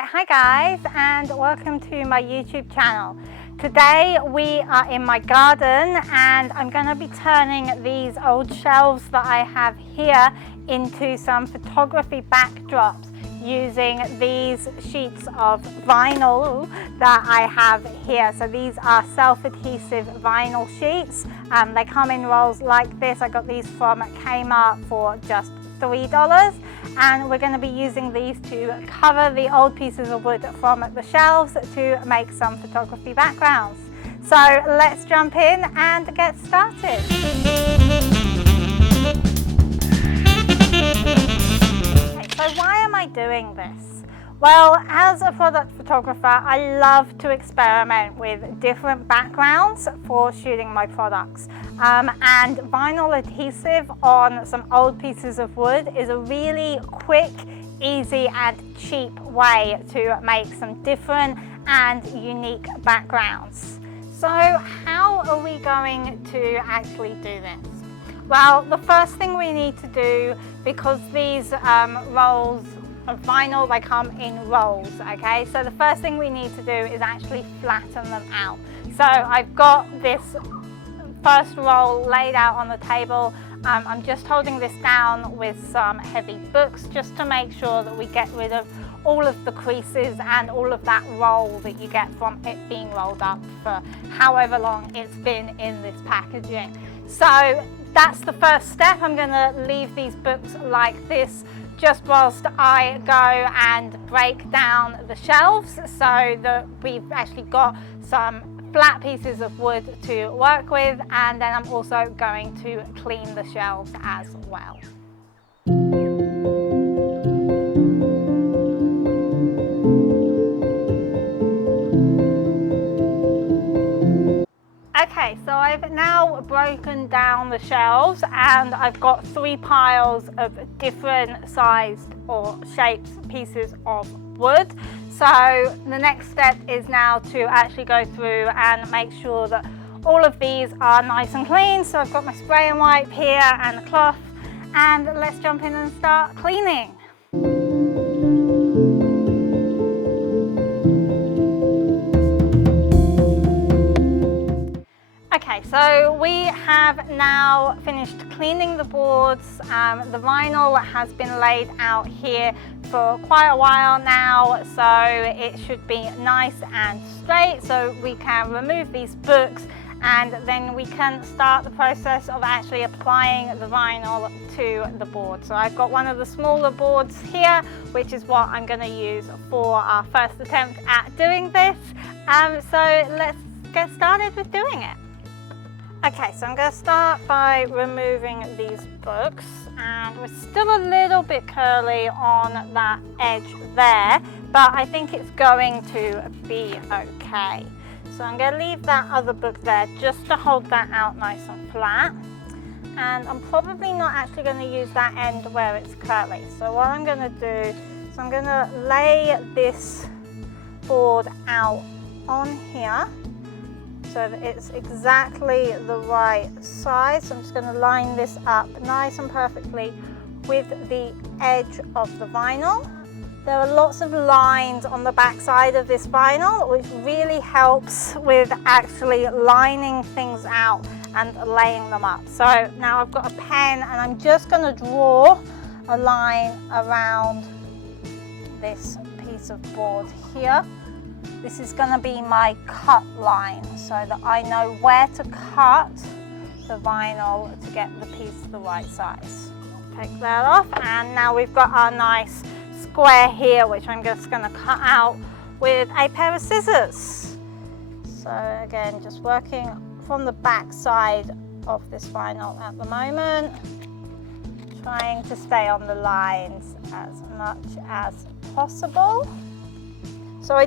Hi guys, and welcome to my YouTube channel. Today we are in my garden and I'm going to be turning these old shelves that I have here into some photography backdrops using these sheets of vinyl that I have here. So these are self-adhesive vinyl sheets. They come in rolls like this. I got these from Kmart for just $3, and we're going to be using these to cover the old pieces of wood from the shelves to make some photography backgrounds. So let's jump in and get started. Okay, so why am I doing this? Well, as a product photographer, I love to experiment with different backgrounds for shooting my products. And vinyl adhesive on some old pieces of wood is a really quick, easy and cheap way to make some different and unique backgrounds. So how are we going to actually do this? Well, the first thing we need to do, because these rolls of vinyl, they come in rolls, okay? So the first thing we need to do is actually flatten them out. So I've got this first roll laid out on the table. I'm just holding this down with some heavy books just to make sure that we get rid of all of the creases and all of that roll that you get from it being rolled up for however long it's been in this packaging. So that's the first step. I'm going to leave these books like this just whilst I go and break down the shelves so that we've actually got some flat pieces of wood to work with, and then I'm also going to clean the shelves as well. Okay, so I've now broken down the shelves and I've got 3 piles of different sized or shaped pieces of wood. So the next step is now to actually go through and make sure that all of these are nice and clean. So I've got my spray and wipe here and the cloth, and let's jump in and start cleaning. Okay, so we have now finished cleaning the boards. The vinyl has been laid out here for quite a while now, so it should be nice and straight. So we can remove these books and then we can start the process of actually applying the vinyl to the board. So I've got one of the smaller boards here, which is what I'm going to use for our first attempt at doing this. So let's get started with doing it. Okay, so I'm going to start by removing these books, and we're still a little bit curly on that edge there, but I think it's going to be okay. So I'm going to leave that other book there just to hold that out nice and flat, and I'm probably not actually going to use that end where it's curly. So what I'm going to do is I'm going to lay this board out on here so that it's exactly the right size. So I'm just going to line this up nice and perfectly with the edge of the vinyl. There are lots of lines on the back side of this vinyl, which really helps with actually lining things out and laying them up. So now I've got a pen and I'm just going to draw a line around this piece of board here. This is going to be my cut line so that I know where to cut the vinyl to get the piece the right size. Take that off, and now we've got our nice square here, which I'm just going to cut out with a pair of scissors. So again, just working from the back side of this vinyl at the moment, trying to stay on the lines as much as possible. So I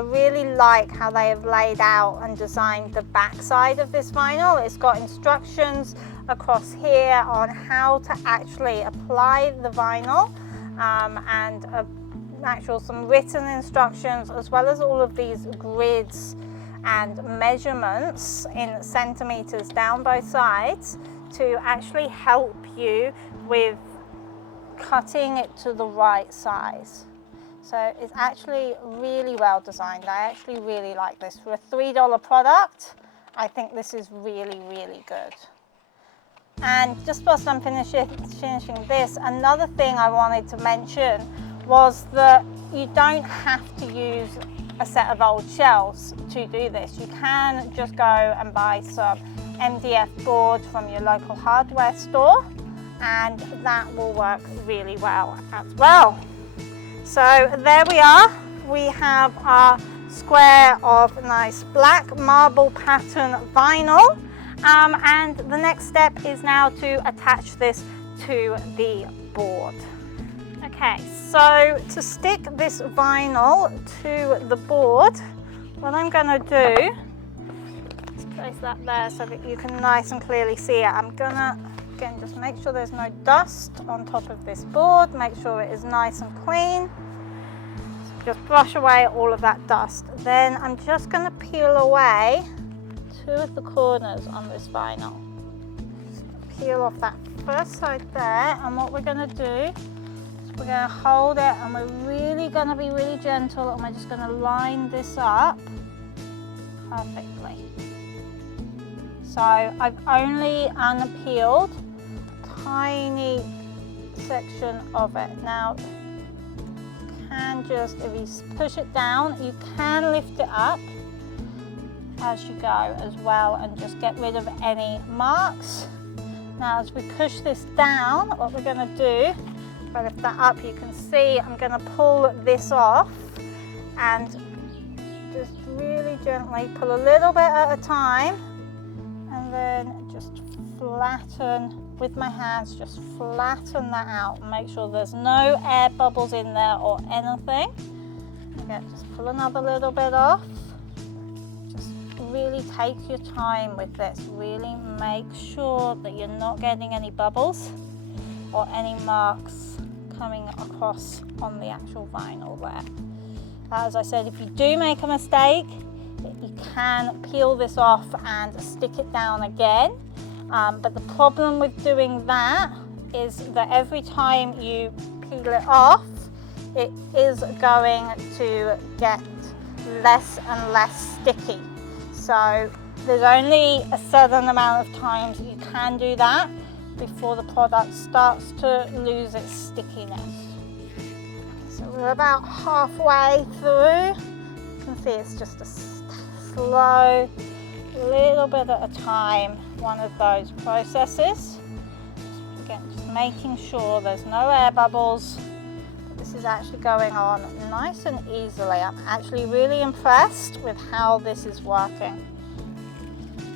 really like how they have laid out and designed the back side of this vinyl. It's got instructions across here on how to actually apply the vinyl, and some written instructions, as well as all of these grids and measurements in centimeters down both sides to actually help you with cutting it to the right size. So it's actually really well designed. I actually really like this. For a $3 product, I think this is really, really good. And just whilst I'm finishing this, another thing I wanted to mention was that you don't have to use a set of old shells to do this. You can just go and buy some MDF board from your local hardware store, and that will work really well as well. So there we are. We have our square of nice black marble pattern vinyl. And the next step is now to attach this to the board. Okay, so to stick this vinyl to the board, what I'm going to do, let's place that there so that you can nice and clearly see it. I'm going to, again, just make sure there's no dust on top of this board, make sure it is nice and clean. Just brush away all of that dust. Then I'm just going to peel away two of the corners on this vinyl. Just peel off that first side there, and what we're going to do is we're going to hold it, and we're really going to be really gentle, and we're just going to line this up perfectly. So I've only unpeeled a tiny section of it. Now you can just, if you push it down, you can lift it up as you go as well and just get rid of any marks. Now as we push this down, what we're going to do, if I lift that up, you can see I'm going to pull this off and just really gently pull a little bit at a time, and then just flatten with my hands, just flatten that out and make sure there's no air bubbles in there or anything. Again, just pull another little bit off. Really take your time with this. Really make sure that you're not getting any bubbles or any marks coming across on the actual vinyl there. As I said, if you do make a mistake, you can peel this off and stick it down again. But the problem with doing that is that every time you peel it off, it is going to get less and less sticky. So there's only a certain amount of times you can do that before the product starts to lose its stickiness. So we're about halfway through. You can see it's just a slow, little bit at a time, one of those processes. Again, just making sure there's no air bubbles. This is actually going on nice and easily. I'm actually really impressed with how this is working.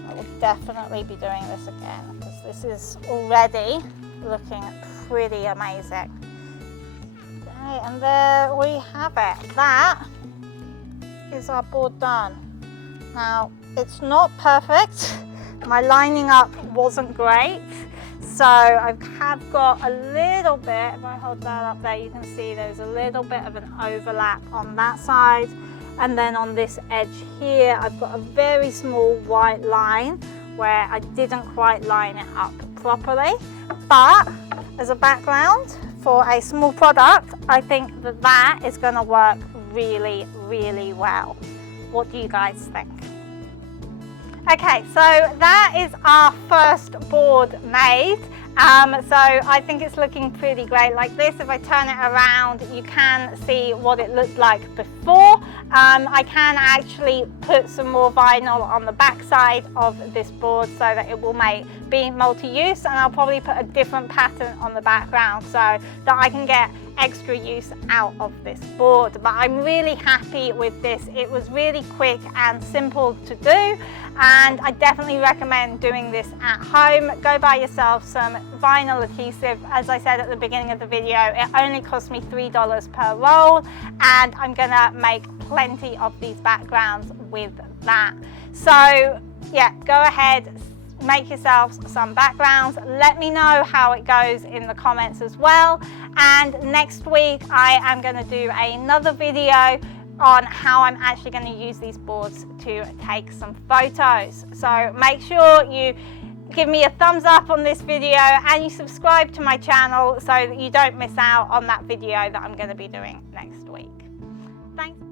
I will definitely be doing this again because this is already looking pretty amazing. Okay, and there we have it. That is our board done. Now, it's not perfect. My lining up wasn't great. So I have got a little bit, if I hold that up there, you can see there's a little bit of an overlap on that side. And then on this edge here, I've got a very small white line where I didn't quite line it up properly. But as a background for a small product, I think that that is going to work really, really well. What do you guys think? Okay, so that is our first board made. So I think it's looking pretty great like this. If I turn it around, you can see what it looked like before. I can actually put some more vinyl on the back side of this board so that it will be multi-use, and I'll probably put a different pattern on the background so that I can get extra use out of this board. But I'm really happy with this. It was really quick and simple to do, and I definitely recommend doing this at home. Go buy yourself some vinyl adhesive. As I said at the beginning of the video, it only cost me $3 per roll, and I'm gonna make plenty of these backgrounds with that. So yeah, go ahead, make yourselves some backgrounds. Let me know how it goes in the comments as well. And next week I am going to do another video on how I'm actually going to use these boards to take some photos. So make sure you give me a thumbs up on this video and you subscribe to my channel so that you don't miss out on that video that I'm going to be doing next week. Thanks.